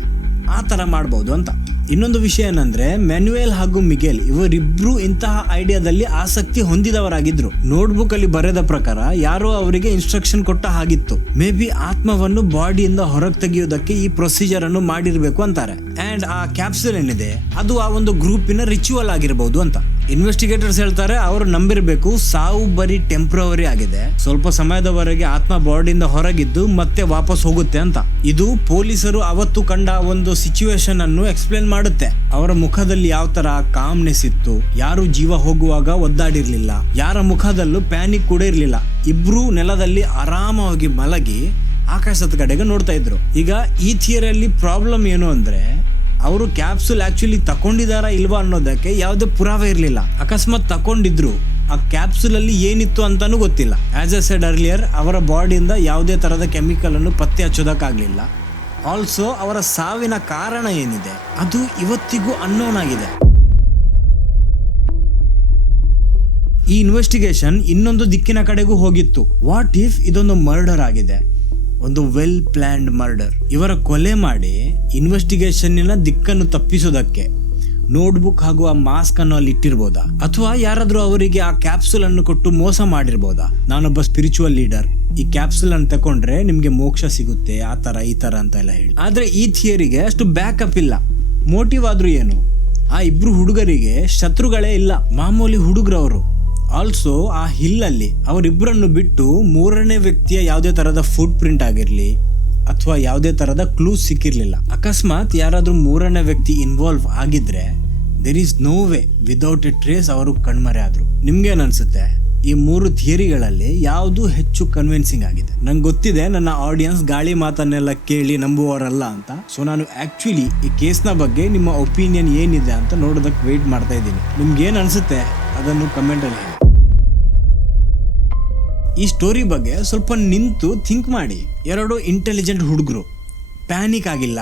ಆ ತರ ಮಾಡಬಹುದು ಅಂತ. ಇನ್ನೊಂದು ವಿಷಯ ಏನಂದ್ರೆ ಮ್ಯಾನುಯಲ್ ಹಾಗೂ ಮಿಗೆಲ್ ಇವರಿಬ್ರು ಇಂತಹ ಐಡಿಯಾದಲ್ಲಿ ಆಸಕ್ತಿ ಹೊಂದಿದವರಾಗಿದ್ರು. ನೋಟ್ಬುಕ್ ಅಲ್ಲಿ ಬರೆದ ಪ್ರಕಾರ ಯಾರೋ ಅವರಿಗೆ ಇನ್ಸ್ಟ್ರಕ್ಷನ್ ಕೊಟ್ಟ ಹಾಗಿತ್ತು. ಮೇ ಬಿ ಆತ್ಮವನ್ನು ಬಾಡಿಯಿಂದ ಹೊರಗೆ ತೆಗೆಯುವುದಕ್ಕೆ ಈ ಪ್ರೊಸೀಜರ್ ಅನ್ನು ಮಾಡಿರ್ಬೇಕು ಅಂತಾರೆ. ಅಂಡ್ ಆ ಕ್ಯಾಪ್ಸುಲ್ ಏನಿದೆ ಅದು ಆ ಒಂದು ಗ್ರೂಪಿನ ರಿಚುವಲ್ ಆಗಿರಬಹುದು ಅಂತ ಇನ್ವೆಸ್ಟಿಗೇಟರ್ಸ್ ಹೇಳ್ತಾರೆ. ಅವರು ನಂಬಿರ್ಬೇಕು ಸಾವು ಬರೀ ಟೆಂಪ್ರವರಿ ಆಗಿದೆ, ಸ್ವಲ್ಪ ಸಮಯದವರೆಗೆ ಆತ್ಮ ಬಾಡಿಯಿಂದ ಹೊರಗಿದ್ದು ಮತ್ತೆ ವಾಪಸ್ ಹೋಗುತ್ತೆ ಅಂತ. ಇದು ಪೊಲೀಸರು ಅವತ್ತು ಕಂಡ ಒಂದು ಸಿಚುವೇಶನ್ ಅನ್ನು ಎಕ್ಸ್ಪ್ಲೇನ್ ಮಾಡುತ್ತೆ. ಅವರ ಮುಖದಲ್ಲಿ ಯಾವ ತರ ಕಾಮ್ನೆಸ್ ಇತ್ತು, ಯಾರು ಜೀವ ಹೋಗುವಾಗ ಒದ್ದಾಡಿರ್ಲಿಲ್ಲ, ಯಾರ ಮುಖದಲ್ಲೂ ಪ್ಯಾನಿಕ್ ಕೂಡ ಇರ್ಲಿಲ್ಲ. ಇಬ್ರು ನೆಲದಲ್ಲಿ ಆರಾಮವಾಗಿ ಮಲಗಿ ಆಕಾಶದ ಕಡೆಗೆ ನೋಡ್ತಾ ಇದ್ರು. ಈಗ ಈ ಥಿಯರಿಯಲ್ಲಿ ಪ್ರಾಬ್ಲಮ್ ಏನು ಅಂದ್ರೆ ಅವರು ಕ್ಯಾಪ್ಸುಲ್ ಆಕ್ಚುಲಿ ತಕೊಂಡಿದಾರಾ ಇಲ್ವಾ ಅನ್ನೋದಕ್ಕೆ ಯಾವುದೇ ಪುರಾವೆ ಇರಲಿಲ್ಲ. ಅಕಸ್ಮಾತ್ ತಕೊಂಡಿದ್ರು ಆ ಕ್ಯಾಪ್ಸುಲ್ ಅಲ್ಲಿ ಏನಿತ್ತು ಅಂತಾನೂ ಗೊತ್ತಿಲ್ಲ. ಆಸ್ ಎ ಸೆಡ್ ಅರ್ಲಿಯರ್ ಅವರ ಬಾಡಿಯಿಂದ ಯಾವುದೇ ತರಹದ ಕೆಮಿಕಲ್ ಅನ್ನು ಪತ್ತೆ ಹಚ್ಚೋದಕ್ಕಾಗ್ಲಿಲ್ಲ. ಆಲ್ಸೋ ಅವರ ಸಾವಿನ ಕಾರಣ ಏನಿದೆ ಅದು ಇವತ್ತಿಗೂ ಅನ್ನೋನ್ ಆಗಿದೆ. ಈ ಇನ್ವೆಸ್ಟಿಗೇಷನ್ ಇನ್ನೊಂದು ದಿಕ್ಕಿನ ಕಡೆಗೂ ಹೋಗಿತ್ತು. ವಾಟ್ ಇಫ್ ಇದೊಂದು ಮರ್ಡರ್ ಆಗಿದೆ, ಒಂದು ವೆಲ್ ಪ್ಲಾನ್ಡ್ ಮರ್ಡರ್. ಇವರ ಕೊಲೆ ಮಾಡಿ ಇನ್ವೆಸ್ಟಿಗೇಷನ್ನ ದಿಕ್ಕನ್ನು ತಪ್ಪಿಸೋದಕ್ಕೆ ನೋಟ್ಬುಕ್ ಹಾಗೂ ಆ ಮಾಸ್ಕ್ ಅನ್ನು ಅಲ್ಲಿ ಇಟ್ಟಿರ್ಬೋದಾ, ಅಥವಾ ಯಾರಾದ್ರೂ ಅವರಿಗೆ ಆ ಕ್ಯಾಪ್ಸುಲ್ ಅನ್ನು ಕೊಟ್ಟು ಮೋಸ ಮಾಡಿರ್ಬೋದಾ? ನಾನೊಬ್ಬ ಸ್ಪಿರಿಚುವಲ್ ಲೀಡರ್, ಈ ಕ್ಯಾಪ್ಸುಲ್ ಅನ್ನು ತಕೊಂಡ್ರೆ ನಿಮ್ಗೆ ಮೋಕ್ಷ ಸಿಗುತ್ತೆ, ಆ ತರ ಈ ತರ ಅಂತ ಎಲ್ಲ ಹೇಳಿ. ಆದ್ರೆ ಈ ಥಿಯರಿಗೆ ಅಷ್ಟು ಬ್ಯಾಕಪ್ ಇಲ್ಲ. ಮೋಟಿವ್ ಆದ್ರೂ ಏನು? ಆ ಇಬ್ರು ಹುಡುಗರಿಗೆ ಶತ್ರುಗಳೇ ಇಲ್ಲ, ಮಾಮೂಲಿ ಹುಡುಗರವರು. ಆಲ್ಸೋ ಆ ಹಿಲ್ಲಲ್ಲಿ ಅವರಿಬ್ಬರನ್ನು ಬಿಟ್ಟು ಮೂರನೇ ವ್ಯಕ್ತಿಯ ಯಾವುದೇ ತರಹದ ಫುಟ್ ಪ್ರಿಂಟ್ ಆಗಿರ್ಲಿ ಅಥವಾ ಯಾವುದೇ ತರಹದ ಕ್ಲೂಸ್ ಸಿಕ್ಕಿರ್ಲಿಲ್ಲ. ಅಕಸ್ಮಾತ್ ಯಾರಾದ್ರೂ ಮೂರನೇ ವ್ಯಕ್ತಿ ಇನ್ವಾಲ್ವ್ ಆಗಿದ್ರೆ there is no way without a trace ಅವರು ಕಣ್ಮರೆ ಆದ್ರು. ನಿಮ್ಗೇನ್ ಅನ್ಸುತ್ತೆ? ಈ ಮೂರು ಥಿಯರಿಗಳಲ್ಲಿ ಯಾವುದು ಹೆಚ್ಚು ಕನ್ವಿನ್ಸಿಂಗ್ ಆಗಿದೆ? ನಂಗೆ ಗೊತ್ತಿದೆ ನನ್ನ ಆಡಿಯನ್ಸ್ ಗಾಳಿ ಮಾತನ್ನೆಲ್ಲ ಕೇಳಿ ನಂಬುವವರಲ್ಲ ಅಂತ. ಸೊ ನಾನು ಆಕ್ಚುಲಿ ಈ ಕೇಸ್ನ ಬಗ್ಗೆ ನಿಮ್ಮ ಒಪಿನಿಯನ್ ಏನಿದೆ ಅಂತ ನೋಡೋದಕ್ಕೆ ವೇಟ್ ಮಾಡ್ತಾ ಇದ್ದೀನಿ. ನಿಮ್ಗೇನ್ ಅನ್ಸುತ್ತೆ ಅದನ್ನು ಕಮೆಂಟ್ ಅಲ್ಲಿ ಹೇಳಿ. ಈ ಸ್ಟೋರಿ ಬಗ್ಗೆ ಸ್ವಲ್ಪ ನಿಂತು ಥಿಂಕ್ ಮಾಡಿ. ಎರಡು ಇಂಟೆಲಿಜೆಂಟ್ ಹುಡುಗರು, ಪ್ಯಾನಿಕ್ ಆಗಿಲ್ಲ,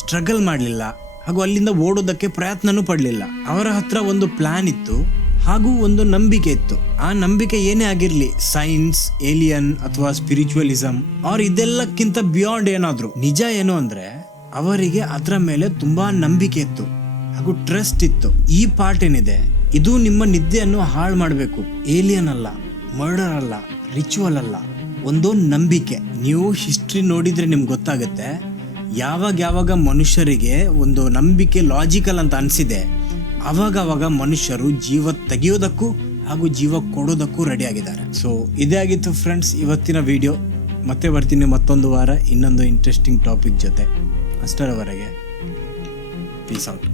ಸ್ಟ್ರಗಲ್ ಮಾಡಲಿಲ್ಲ, ಹಾಗೂ ಅಲ್ಲಿಂದ ಓಡೋದಕ್ಕೆ ಪ್ರಯತ್ನನೂ ಪಡಲಿಲ್ಲ. ಅವರ ಹತ್ರ ಒಂದು ಪ್ಲಾನ್ ಇತ್ತು ಹಾಗೂ ಒಂದು ನಂಬಿಕೆ ಇತ್ತು. ಆ ನಂಬಿಕೆ ಏನೇ ಆಗಿರ್ಲಿ, ಸೈನ್ಸ್, ಏಲಿಯನ್ ಅಥವಾ ಸ್ಪಿರಿಚುವಲಿಸಂ ಆರ್ ಇದೆಲ್ಲಕ್ಕಿಂತ ಬಿಯಾಂಡ್ ಏನಾದ್ರು, ನಿಜ ಏನು ಅಂದ್ರೆ ಅವರಿಗೆ ಅದರ ಮೇಲೆ ತುಂಬಾ ನಂಬಿಕೆ ಇತ್ತು ಹಾಗೂ ಟ್ರಸ್ಟ್ ಇತ್ತು. ಈ ಪಾರ್ಟ್ ಏನಿದೆ ಇದು ನಿಮ್ಮ ನಿದ್ದೆಯನ್ನು ಹಾಳು ಮಾಡಬೇಕು. ಏಲಿಯನ್ ಅಲ್ಲ, ಮರ್ಡರ್ ಅಲ್ಲ, ರಿಚುವಲ್ ಅಲ್ಲ, ಒಂದು ನಂಬಿಕೆ. ನೀವು ಹಿಸ್ಟ್ರಿ ನೋಡಿದ್ರೆ ನಿಮ್ಗೆ ಗೊತ್ತಾಗುತ್ತೆ, ಯಾವಾಗ ಮನುಷ್ಯರಿಗೆ ಒಂದು ನಂಬಿಕೆ ಲಾಜಿಕಲ್ ಅಂತ ಅನ್ಸಿದೆ ಅವಾಗ ಮನುಷ್ಯರು ಜೀವ ತೆಗೆಯೋದಕ್ಕೂ ಹಾಗೂ ಜೀವ ಕೊಡೋದಕ್ಕೂ ರೆಡಿ ಆಗಿದ್ದಾರೆ. ಸೊ ಇದೇ ಆಗಿತ್ತು ಫ್ರೆಂಡ್ಸ್ ಇವತ್ತಿನ ವಿಡಿಯೋ. ಮತ್ತೆ ಬರ್ತೀನಿ ಮತ್ತೊಂದು ವಾರ ಇನ್ನೊಂದು ಇಂಟ್ರೆಸ್ಟಿಂಗ್ ಟಾಪಿಕ್ ಜೊತೆ. ಅಷ್ಟರವರೆಗೆ ಪೀಸ್ ಔಟ್.